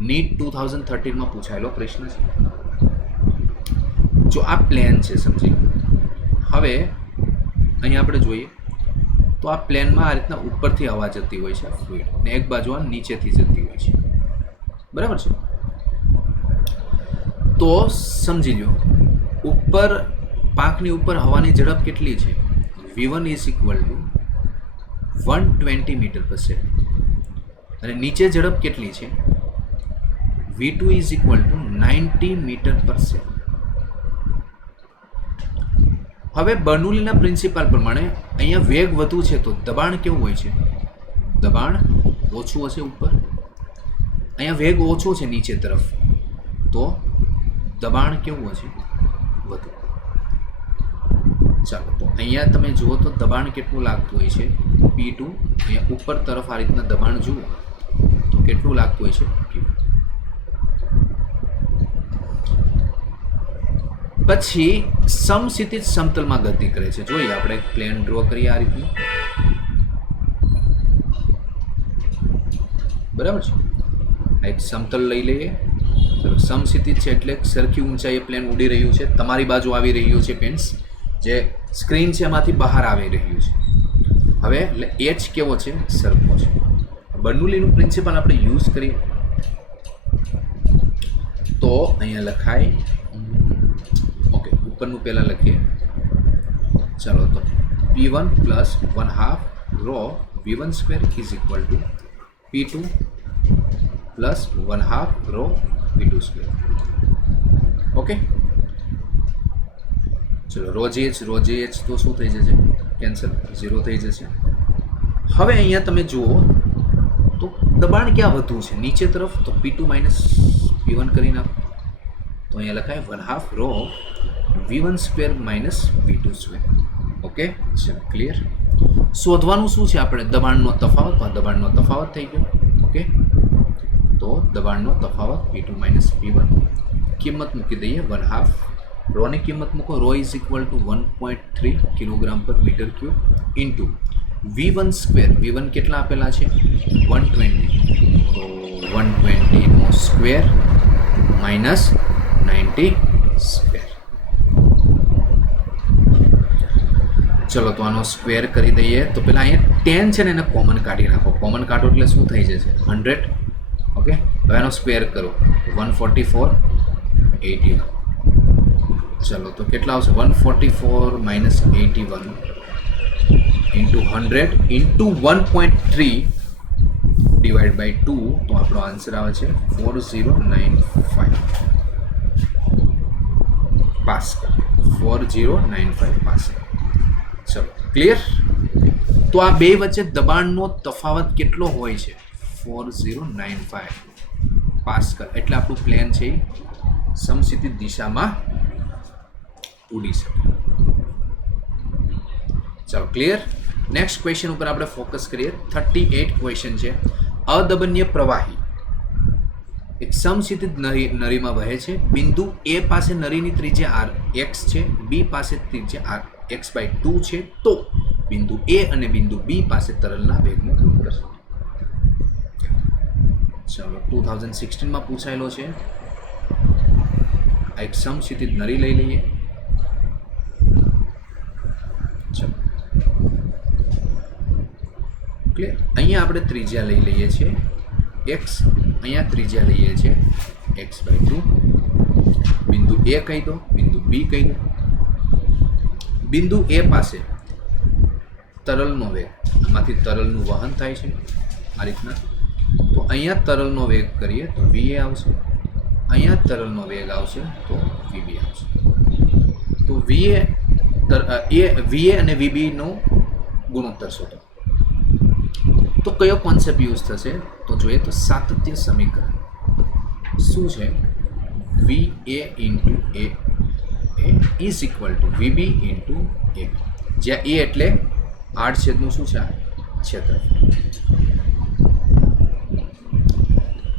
નીટ 2013માં પૂછાયેલો પ્રશ્ન છે. જો આ પ્લેન છે, સમજી. હવે અહીંયા આપણે જોઈએ તો આ પ્લેનમાં આ રીતના ઉપરથી હવા જતી હોય છે ફ્લુઇડ, ને એક બાજુ આ નીચેથી જતી હોય છે, બરાબર છે. તો સમજી લો, ઉપર પાંખની ઉપર હવાની ઝડપ કેટલી છે, v1 is equal to 120 metre per second, અને નીચે ઝડપ કેટલી છે, v2 is equal to 90 metre per second. હવે બર્નોલીના પ્રિન્સિપલ પ્રમાણે અહીંયા વેગ વધુ છે તો દબાણ કેવું હોય છે, દબાણ ઓછું હશે ઉપર. અહીંયા વેગ ઓછો છે નીચે તરફ, તો દબાણ કેવું હશે, વધુ. ચાલો તો અહીંયા તમે જુઓ તો દબાણ કેટલું લાગતું હોય છે, P2. અહીંયા ઉપર તરફ આ રીતના દબાણ જુઓ તો કેટલું લાગતું હોય છે, P2. પછી સમક્ષિતિજ સમતલમાં ગતિ કરે છે. જોઈએ આપણે પ્લેન ડ્રો કરીએ આ રીતનું. બરાબર છે. આ એક સમતલ લઈ લઈએ. ચલો, સમક્ષિતિજ છે એટલે સરખી ઊંચાઈએ પ્લેન ઉડી રહ્યું છે. તમારી બાજુ આવી રહ્યું છે પેન્સ, જે સ્ક્રીન છે એમાંથી બહાર આવી રહ્યું છે. હવે એટલે એચ કેવો છે? સરખો છે. બર્નોલીનું પ્રિન્સિપલ આપણે યુઝ કરીએ તો અહીંયા લખાય, ઓકે, ઉપરનું પહેલાં લખીએ. ચાલો, તો P1 plus 1/2 rho V1 square is equal to P2 plus 1/2 rho V2 square. Okay, ચલો, રો જે એચ તો શું થઈ જશે? કેન્સલ, 0 થઈ જશે. હવે અહીંયા તમે જુઓ તો દબાણ ક્યાં વધુ છે? નીચે તરફ. તો P2 માઇનસ P1 કરી નાખો તો અહીંયા લખાય 1/2 rho V1 square minus V2 square. Okay, ચલો, ક્લિયર. શોધવાનું શું છે આપણે? દબાણનો તફાવત. તો દબાણનો તફાવત થઈ ગયો. ઓકે, તો દબાણનો તફાવત P2 માઇનસ P1, કિંમત મૂકી દઈએ 1/2. રોની કિંમત મૂકો. Rho is equal to 1.3 kilogram per metre cube into V1 square. V1 કેટલા આપેલા છે? 120. તો 120નો સ્ક્વેર માઇનસ 90 સ્ક્વેર. ચલો, તો આનો સ્ક્વેર કરી દઈએ. તો પેલા અહીંયા 10 છે ને, એને કોમન કાઢી નાખો. કોમન કાઢો એટલે શું થઈ જશે? 100. ઓકે, હવે એનો સ્ક્વેર કરો. 144, 81. ચલો, તો કેટલા આવશે? 144 minus 81 into 100 into 1.3 divide by 2. તો આપણો આન્સર આવે છે 4095 પાસ્કલ. 4095 પાસ્કલ. ચલો, ક્લિયર. તો આ બે વચ્ચે દબાણનો તફાવત કેટલો હોય છે? 4095 પાસ્કલ. એટલે આપણું પ્લેન છે સમક્ષિતિજ દિશામાં ઉડી શકે. ચાલો, ક્લિયર. નેક્સ્ટ ક્વેશ્ચન ઉપર આપણે ફોકસ કરીએ. 38 ક્વેશ્ચન છે. અદબન્ય પ્રવાહી એક સમક્ષિતિજ નળીમાં વહે છે. બિંદુ એ પાસે નળીની ત્રિજ્યા x છે, બી પાસે ત્રિજ્યા x/2 છે. તો બિંદુ એ અને બિંદુ બી પાસે તરલના વેગનો ગુણોત્તર. ચાલો, 2016માં પૂછાયેલો છે. આ એક સમક્ષિતિજ નળી લઈ લઈએ. ચલો, ક્લિયર. અહીંયા આપણે ત્રિજ્યા લઈ લઈએ છીએ x, અહીંયા ત્રિજ્યા લઈએ છીએ x/2. બિંદુ એ કહી દો, બિંદુ બી કહી દો. બિંદુ એ પાસે તરલનો વેગ, આમાંથી તરલનું વહન થાય છે આ રીતના. તો અહીંયા તરલનો વેગ કરીએ તો VA આવશે, અહીંયા તરલનો વેગ આવશે તો VB આવશે. તો VA અને VB નો ગુણોત્તર શોધો. તો કયો કોન્સેપ્ટ યુઝ થશે? તો જોઈએ તો સાતત્ય સમીકરણ. શું છે? VA into A is equal two VB into AB. જ્યાં A એટલે આડછેદનું શું છે? ક્ષેત્રફળ.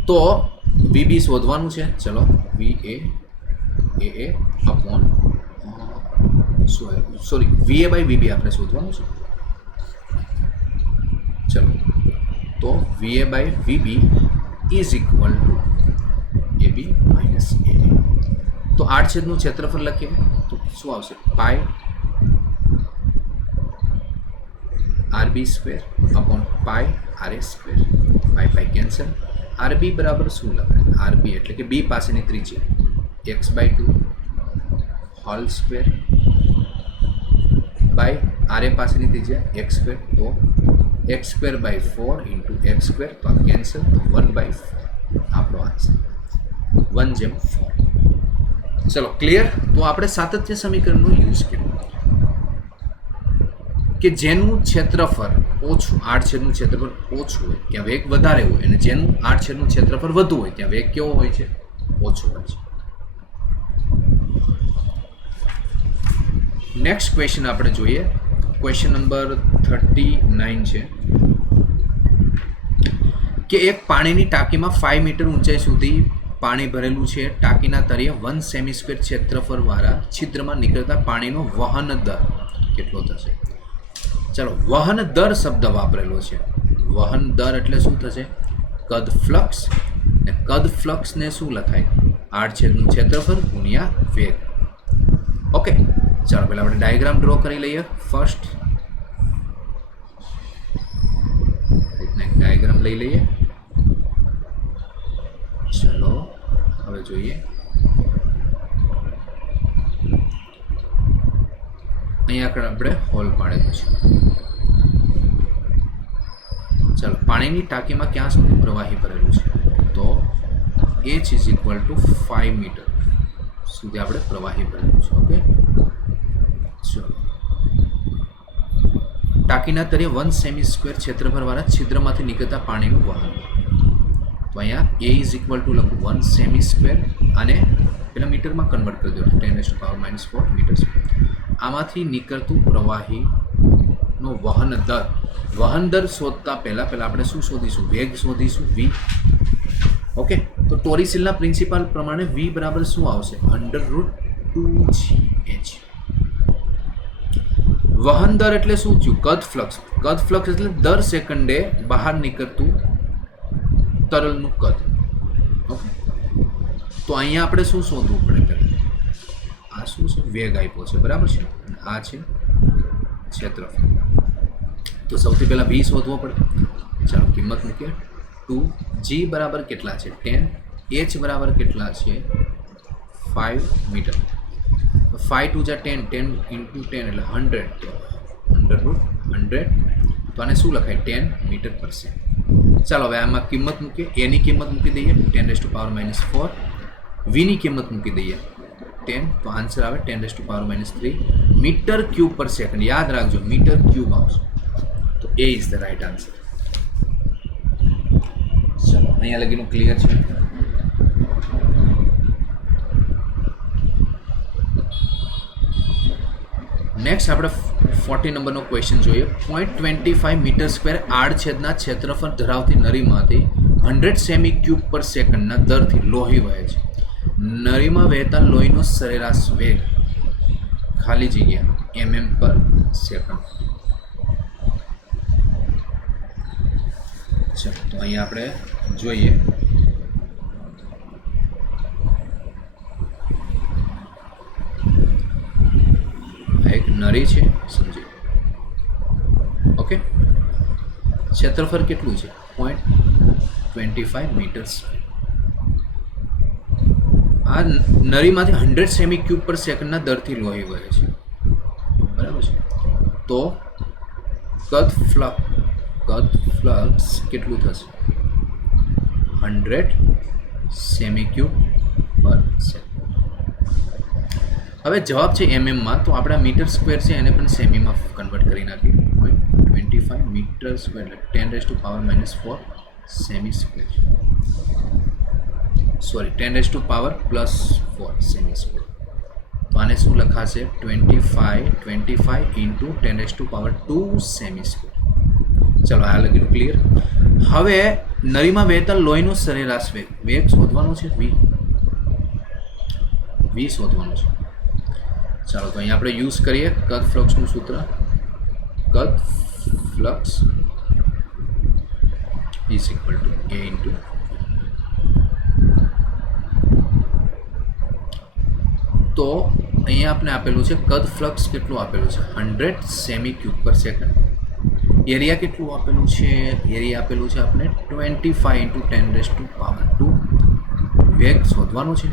તો VB શોધવાનું છે. ચલો, VA upon VA by VB આપણે શોધવાનું છે. ચલો, તો VA by VB is equal to AB minus AA. તો આડછેદનું ક્ષેત્રફળ લખીએ તો શું આવશે? Pi RB square upon pi RA square. Pi cancel. RB બરાબર શું લખાય? RB એટલે કે બી પાસેની ત્રિજ્યા x/2 whole square by RA પાસેની ત્રિજ્યા x સ્ક્વેર. તો x²/4 ઇન્ટુ x સ્ક્વેર. તો આ કેન્સલ. તો 1/4 આપણો આન્સર 1/4. ચલો, ક્લિયર. તો આપણે સાતત્ય સમીકરણનો યુઝ કર્યો કે જેનું ક્ષેત્રફળ ઓછું, આડછેદનું ક્ષેત્રફળ ઓછું હોય ત્યાં વેગ વધારે હોય, અને જેનું આડછેદનું ક્ષેત્રફળ વધુ હોય ત્યાં વેગ કેવો હોય છે? ઓછો હોય છે. નેક્સ્ટ ક્વેશ્ચન આપણે જોઈએ. ક્વેશ્ચન નંબર 39 છે કે એક પાણીની ટાંકીમાં 5 મીટર ઊંચાઈ સુધી પાણી ભરેલું છે. ટાંકીના તળિયે 1 સેમી સ્ક્વેર ક્ષેત્રફળવાળા છિદ્રમાં નીકળતા પાણીનો વહન દર કેટલો થશે? ચાલો, વહન દર શબ્દ વાપરેલો છે. વહન દર એટલે શું થશે? કદ ફ્લક્સ, ને કદ ફ્લક્સને શું લખાય? આડછેદનું ક્ષેત્રફળ ગુણ્યા વેગ. ઓકે, ચાલો પહેલાં આપણે ડાયાગ્રામ ડ્રો કરી લઈએ. ફર્સ્ટ એક ડાયાગ્રામ લઈ લઈએ. ચલો હવે જોઈએ. અહીંયા આગળ આપણે હોલ પાડેલું છે. ચાલો, પાણીની ટાંકીમાં ક્યાં સુધી પ્રવાહી ભરેલું છે? તો h is equal to 5 metre સુધી આપણે પ્રવાહી ભરેલું છે. ઓકે, ચલો, ટાંકીના તળિયે 1 સેમી સ્ક્વેર ક્ષેત્રફળવાળા છિદ્રમાંથી નીકળતા પાણીનું વહન. તો અહીંયા a ઇઝ ઇક્વલ ટુ લખું 1 સેમી સ્ક્વેર, અને પેલા મીટરમાં કન્વર્ટ કરી દો, 10⁻⁴ મીટર સ્ક્વેર. આમાંથી નીકળતું પ્રવાહીનો વહન દર. વહન દર શોધતા પહેલાં આપણે શું શોધીશું? વેગ શોધીશું, v. ઓકે, તો ટોરિસિલના પ્રિન્સિપલ પ્રમાણે v બરાબર શું આવશે? √2gh. વહન દર એટલે શું થયું? કદ ફ્લક્સ. કદ ફ્લક્સ એટલે દર સેકન્ડે બહાર નીકળતું તરલનું કદ. ઓકે, તો અહીંયા આપણે શું શોધવું પડે? પહેલાં આ શું છે? વેગ આપ્યો છે, બરાબર છે. આ છે ક્ષેત્રફળ. તો સૌથી પહેલાં v શોધવો પડે. ચાલો, કિંમત મૂકીએ. 2g બરાબર કેટલા છે? 10. h બરાબર કેટલા છે? 5 મીટર. 5 2 જા 10, 10 × 10 એટલે 100, √100. તો આને શું લખાય? 10 મીટર પર સેકન્ડ. ચાલો હવે આમાં કિંમત મૂકીએ. એની કિંમત મૂકી દઈએ 10⁻⁴. વીની કિંમત મૂકી દઈએ 10, તો આન્સર આવે 10⁻⁻3 મીટર ક્યુબ પર સેકન્ડ. યાદ રાખજો, મીટર ક્યુબ આવશે. તો એ ઇઝ ધ રાઇટ આન્સર. ચલો, અહીંયા લગીનું ક્લિયર છે. નેક્સ્ટ આપણે 40 નંબરનો ક્વેશ્ચન જોઈએ. 0.25 મીટર સ્ક્વેર આડછેદના ક્ષેત્રફળ ધરાવતી નળીમાંથી 100 સેમી ક્યુબ પર સેકન્ડના દરથી લોહી વહે છે. નળીમાં વહેતા લોહીનો સરેરાશ વેગ ખાલી જગ્યા mm પર સેકન્ડ. ચાલો, તો અહીંયા આપણે જોઈએ. એક નળી છે, સમજી. ઓકે, ક્ષેત્રફળ કેટલું છે? 0.25 મીટર. આ નળીમાંથી 100 સેમી ક્યુબ પર સેકન્ડના દરથી લોહી વહે છે, બરાબર છે. તો કદ ફ્લક્સ કેટલું થશે? 100 સેમી ક્યુબ પર સેકન્ડ. હવે જવાબ છે mm-માં, તો આપણા મીટર સ્ક્વેર છે એને પણ સેમીમાં કન્વર્ટ કરી નાખીએ. 0.25 મીટર સ્ક્વેર એટલે 10⁻⁴ semi square. Sorry, 10⁻+4 semi square. તો આને શું લખાશે? 25 × 10⁻² સેમી સ્ક્વેર. ચલો, આ લગીનું ક્લિયર. હવે નળીમાં વહેતા લોહીનો સરેરાશ વેગ. વેગ શોધવાનો છે, v શોધવાનો છે. ચાલો, તો અહીંયા આપણે યુઝ કરીએ કદ ફ્લક્સનું સૂત્ર. કદ flux is equal two a × તો અહીંયા આપણે આપેલું છે કદ ફ્લક્સ કેટલું આપેલું છે? 100 સેમી ક્યુબ પર સેકન્ડ. એરિયા કેટલું આપેલું છે? એરિયા આપેલું છે આપણે 25 × 10⁻². વેગ શોધવાનો છે.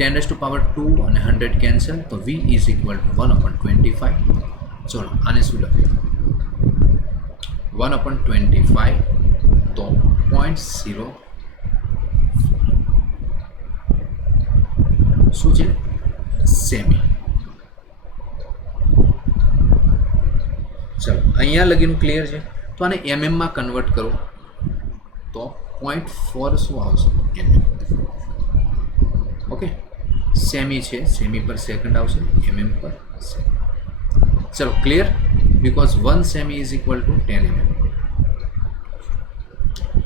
10⁻² અને 100 કેન્સલ, તો v ઇઝ ઇક્વલ ટુ 1/25. ચલો, આને શું લખીએ? 1/25, તો 0.0 શું છે? સેમી. ચલો, અહીંયા લગીનું ક્લિયર છે. તો આને mm-માં કન્વર્ટ કરો તો 0.4 શું આવશે? mm. ઓકે, સેમી છે, સેમી પર સેકન્ડ આવશે, mm પર સેકન્ડ. ચલો, clear. Because 1 semi is equal two 10 mm.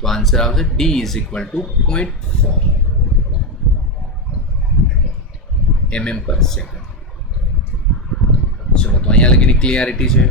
તો આન્સર આવશે d is equal two 0.4 mm પર સેકન્ડ. ચલો, તો અહીંયા લગીની ક્લિયરિટી છે.